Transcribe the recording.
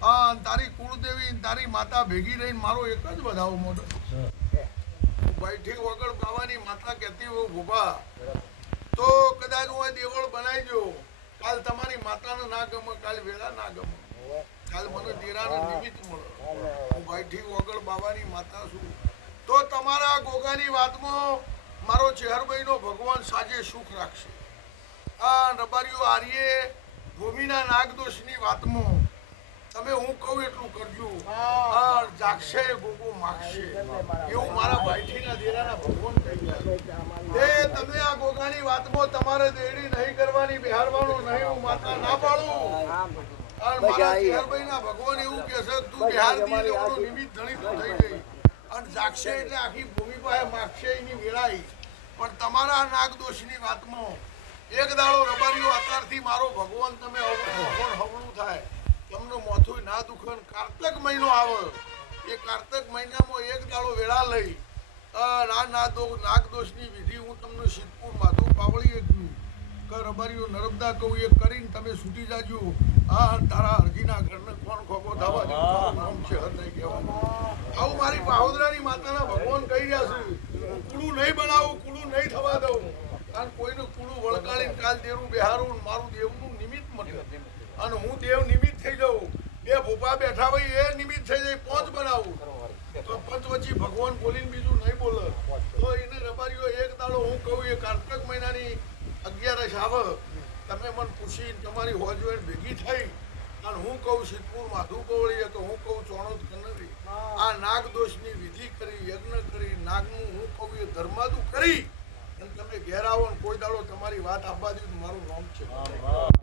હા તારી કુળદેવી તારી માતા ભેગી રહીને મારો એક જ વધાવો મોટો ભાઈથી વગર બાવાની માતા કહેતી હોય ભૂપા તો કદાચ હું દેવળ બનાવીજો કાલ તમારી માતાને ના ગમે કાલ વેળા ના ગમે કાલ મને દેરાને નિમિત્ત મળે હું ભાઈથી વગર બાવાની માતા છું તો તમારા ગોગાની વાતમાં મારો ચેહરભાઈનો ભગવાન સાજે સુખ રાખશે આ રબારીઓ આર્યે ભૂમિના નાગદોષની વાતમાં તમે હું કહું એટલું કરજો જાગશે ગોગો માગશે એવું મારા ભાઈઠીના દેરાના ભગવાન કહી ગયા એ તમે આ ગોગાની વાતમાં તમારે દેડી નહીં કરવાની બિહારવાનું નહીં હું માતા ના પાડું અને મારા ચેહરભાઈના ભગવાન એવું કહે છે તું બિહાર દી એવડો નિમિત્ત ધણી તું થઈ ગઈ અને જાગશે એટલે આખી ભૂમિ પાસે માગશે એની વેળાઈ પણ તમારા નાગદોષની વાતમાં એક દાડો રબારીઓ અત્યારથી મારો ભગવાન તમે હવળું થાય તમને મોથું ના દુખે કાર્તક મહિનો આવે એ કાર્તક મહિનામાં એક દાડો વેળા લઈ નાગદોષની વિધિ હું તમને સિદ્ધપુર માધુ પાવળીએ કહ્યું કે રબારીઓ નર્મદા કહું એ કરીને તમે છૂટી જાજો તારા અરજીના ઘરને કોણ ખોખો થવા નામ છે નહીં કહેવાનું આવું મારી પાહોદરાની માતાના ભગવાન કહી રહ્યા છે કુળું નહીં બનાવું કુળું નહીં થવા દઉં અને કોઈનું કુળું વળગાડીને કાલ દેરું બિહારું મારું દેવનું નિમિત્ત મળે અને હું દેવ નિમિત્ત થઈ જાઉં બે ભૂપા બેઠા હોય એ નિમિત્ત થઈ જાય પોંચ બનાવું તો પંચ વચ્ચે ભગવાન બોલીને બીજું નહીં બોલે તો એને રબારીઓ એક દાડો હું કહું એ કાર્તક મહિનાની 11 આવે તમે મને પૂછીને તમારી હોજવેણ ભેગી થઈ અને હું કહું સિદ્ધપુર માધુ કવળીએ તો હું કહું ચોણોદ કન્નરી આ નાગદોષની વિધિ કરી યજ્ઞ કરી નાગનું હું કહું એ ધર્માદુ કરી અને તમે ઘેર આવો ને કોઈ દાડો તમારી વાત આપવા દઉં મારું નામ છે